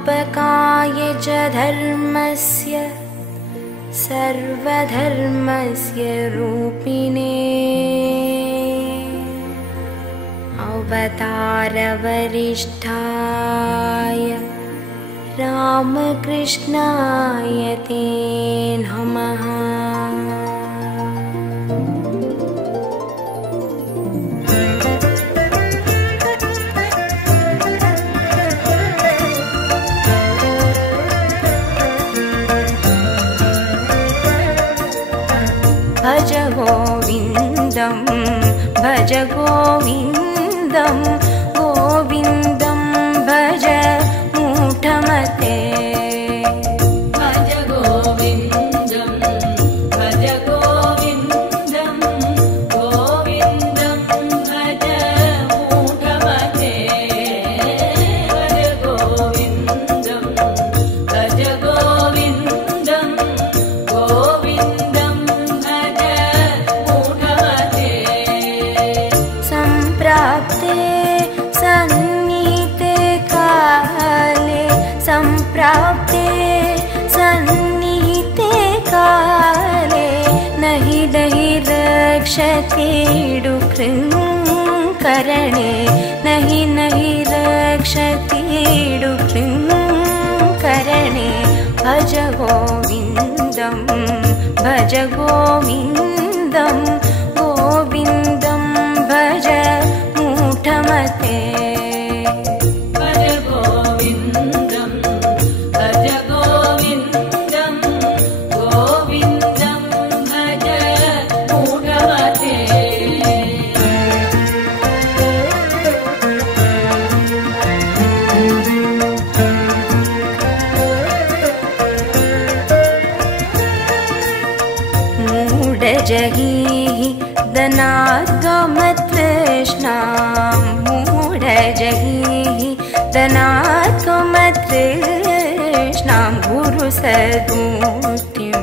संस्थापकाय च धर्मस्य सर्वधर्मस्य रूपिणे अवतारवरिष्ठाय रामकृष्णाय ते नमः। भज गोविन्दं भज गोविन्दं गोविन्दं भज मूढमते। भज गोविन्दं भज गोविन्दं गोविन्दं भज मूढमते। भज गोविन्दं भज गोविन्दं गोविन्दं सम्प्राप्ते सन्निहिते काले सम्प्राप्ते सन्निहिते काले नहि नहि रक्षति डुकृङ्करणे नहि नहि रक्षति डुकृङ्करणे। भज गोविन्दं भज गोविन्दं गोविन्दं भज मूढमते। भज गोविन्दं भज गोविन्दं गोविन्दं भज मूढमते। मूढजहि दनात्मतृष्णां मूढजहि दनात्मतृष्णां गुरुसद्बुद्धिं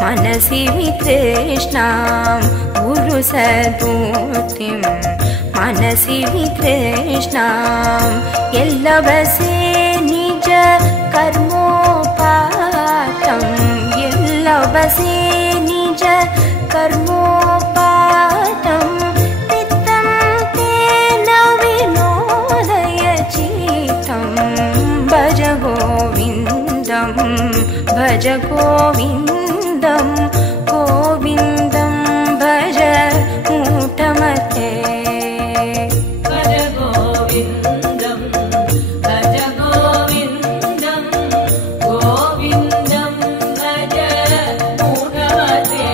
मनसि वितृष्णां गुरुसद्बुद्धिं मनसि वितृष्णां। यल्लभसे निज कर्मोपातं यल्लभसे निज कर्मोपातं चित्तं तेन विनोदय चित्तं। भज गोविन्दं भज गोविन्दं गोविन्दं भज मूढमते। भज गोविन्दं भज गोविन्दं गोविन्दं भज मूढमते।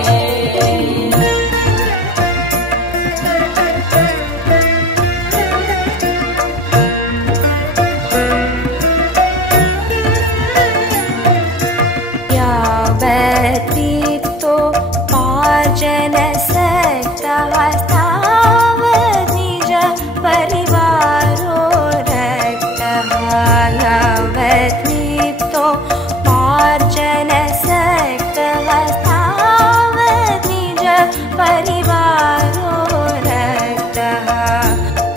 यावतीतो पार्जनसक्तः तावत् निज परिवारो रक्तः। यावतीतो पार्जनसक्तः तावत् निज परिवारो रक्तः।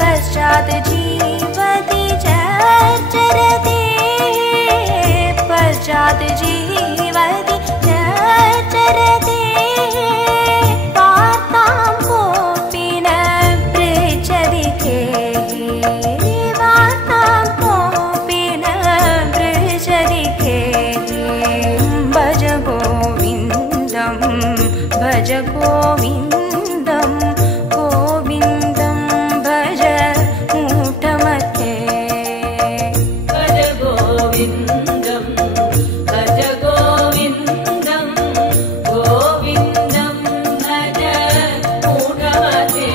पश्चात् जीवति चरति पश्चात् जीवति चरति वार्तां कोऽपि न पृच्छति केः वार्तां कोऽपि न पृच्छति केः। भज गोविन्दं भज गोविन्दं गोविन्दं भज मूढमते। भज गोविन्दं भज गोविन्दं गोविन्दं भज मूढमते।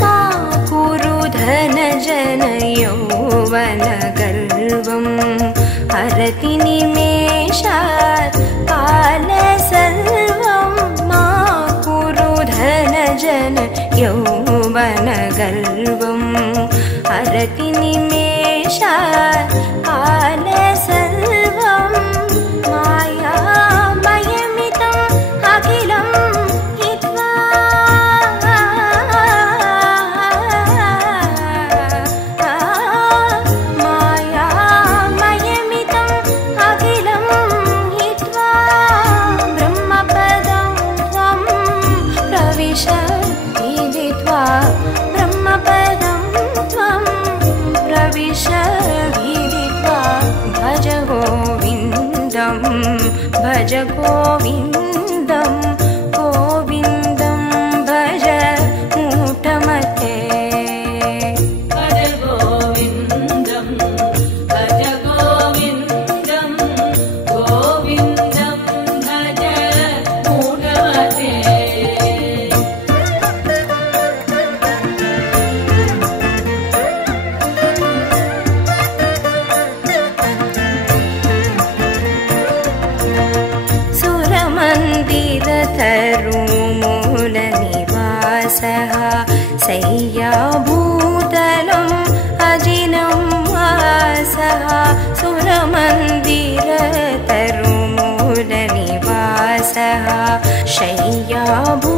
मा कुरु धनजन यौवनगर्वं हरति निमेषात् कालसर्वं। मा कुरु धनजन यौवनगर्वं हरति निमेषात् कालसर्वं। मायामय भज गोविन्दं गोविन्दं भज मूढमते भज गोविन्दं भज गोविन्दं गोविन्दं भज मूढमते सुरमन्दिरतरुमूलनिवासः शय्याभूतलम् अजिनं वासः सुरमन्दिरतरुमूलनिवासः शय्याभूतलम्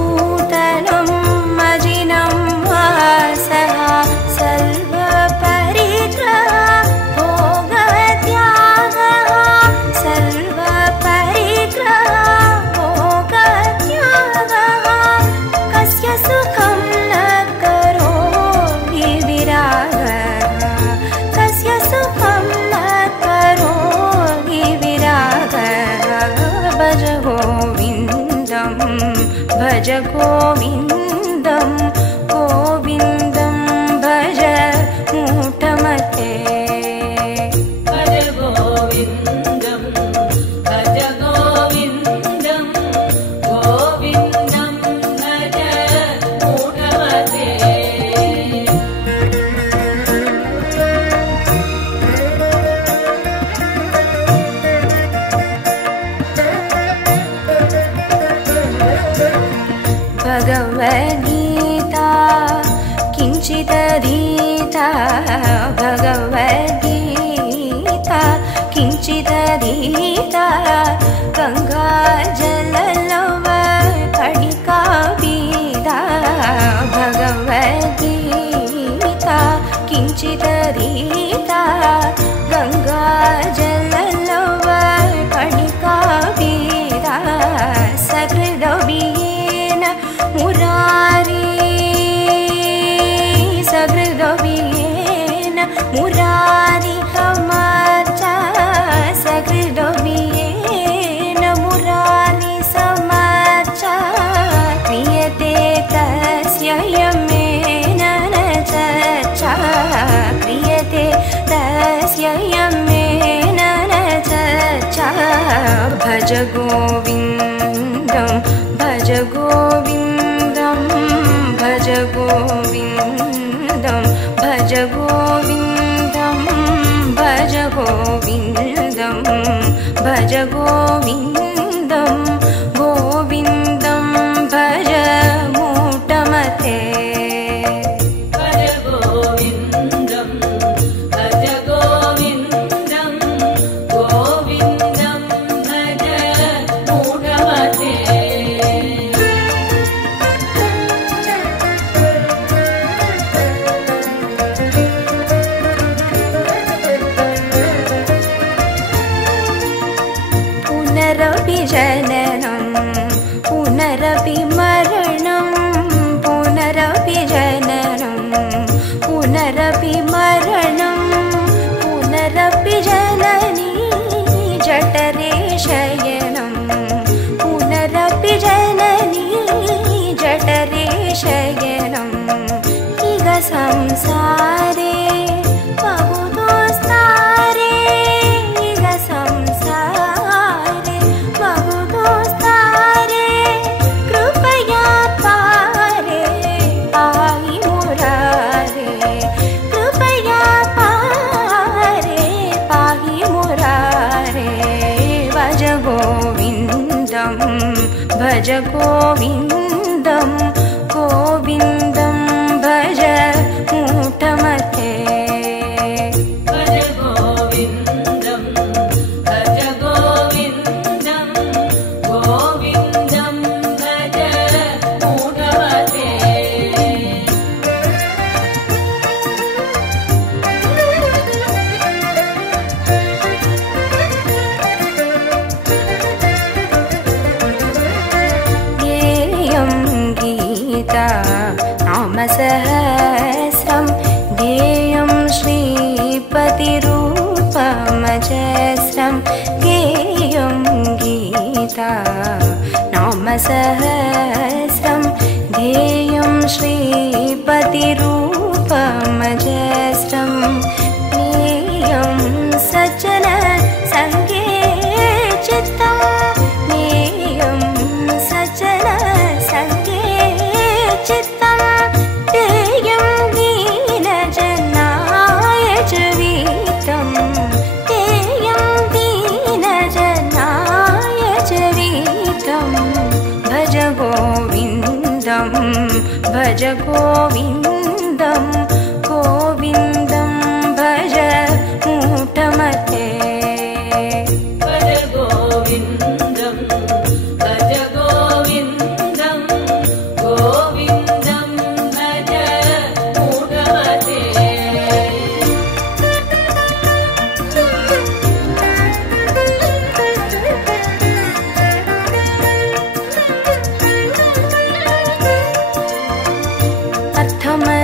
अजिनं वासः सर्वपरिग्रह भोगत्यागः सर्वपरिग्रह भज गोविन्दं गोविन्दं भज मूढमते भज गोविन्दं भज गोविन्दं गोविन्दं भज मूढमते भगवद्गीता किञ्चिदधीता भगवद्गीता किञ्चिदधीता गङ्गाजललव कणिका पीता भगवद्गीता किञ्चिदधीता गङ्गाजललव कणिका पीता सकृदोऽभियेन मुरारी सकृदोऽभियेन मुरारी समर्चा सकृदोऽभियेन मुरारी समर्चा क्रियते तस्य यमेन न चर्चा क्रियते तस्य यमेन न चर्चा भज गोविन्दं भज गोविन्दं भज गोविन्दं भज गोविन्दं भज गोविन्दं भज गोविन्दं गोविन्दं भज मूढमते भज गोविन्दं भज गोविन्दं गोविन्दं भज मूढमते पुनरपि जननं पुनरपि मरणं पुनरपि जननं पुनरपि मरणं पुनरपि जननी जठरे शयनं पुनरपि जननी जठरे शयनम् इह संसारे बहुदोस्तारे इह संसारे बहुदोस्तारे कृपया पारे पाहि मुरारे कृपया पारे पाहि मुरारे भज गोविन्दं भज गोविन्दं गोविन्दं भज मूढमते भज गोविन्दं भज गोविन्दं गोविन्दं भज मूढमते गेयं गीता नामसहस्रं गेयं श्रीपतिरूपमजस्रं गेयं गीता नामसहस्रं ध्येयं श्रीपतिरूपमजस्रं ज्ञेयं सज्जन संगे चित्तं ज्ञेयं सज्जन संगे चित्तं ध्येयं दीनजनाय जीवितं ध्येयं दीनजनाय जीवितं भज गोविन्दं भज गोविन्दं गोविन्दं भज मूढमते भज गोविन्दं भज गोविन्दं गोविन्दं भज मूढमते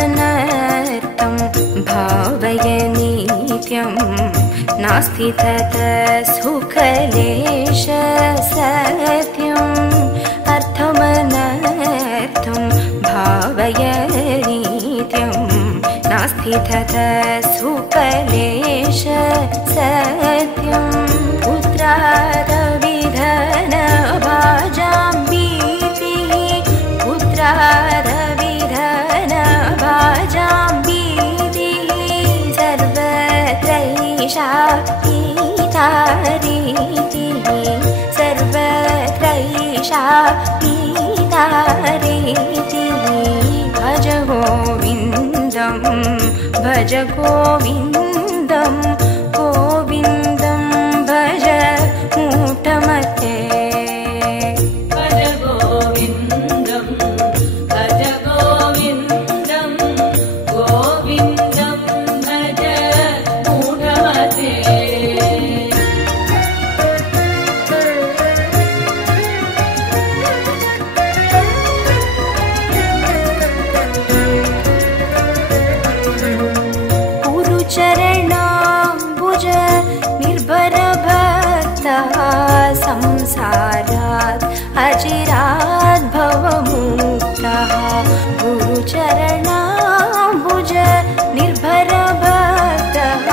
अर्थमनर्थं भावय नित्यं नास्ति तत् सुखलेश सत्यम् अर्थमनर्थं भावय नित्यं नास्ति तत् सुखलेश सत्यं पुत्रादविधन भाजां भीतिः पुत्रादविधन भाजां भीतिः सर्वत्रैषा पीतारीतिः सर्वत्रैषा पीतारीतिः भज गोविन्दं भज गोविन्दं गोविन्दं भज मूढमते भज गोविन्दं भज गोविन्दं गोविन्दं भज मूढमते गुरुचरणाम्बुज निर्भरभक्तः संसारात् अचिरात् भवमुक्तः गुरुचरणाम्बुज निर्भरभक्तः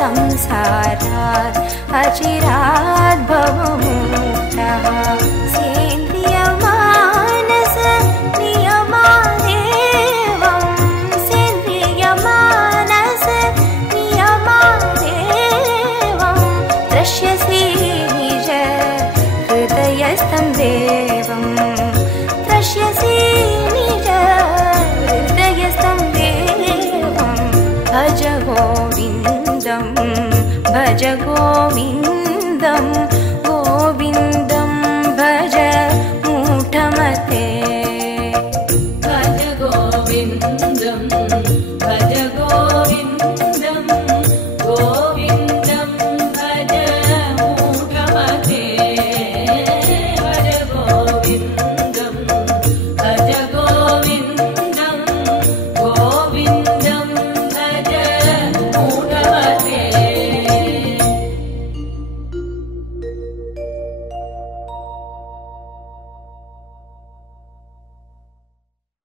संसारात् अचिरात् भवमुक्तः सेन्द्रियमानस नियमादेवं सेन्द्रियमानस नियमादेवं द्रक्ष्यसि निज हृदयस्थं देवं द्रक्ष्यसि निज हृदयस्थं देवं भज गोविन्दं भज गोविन्दं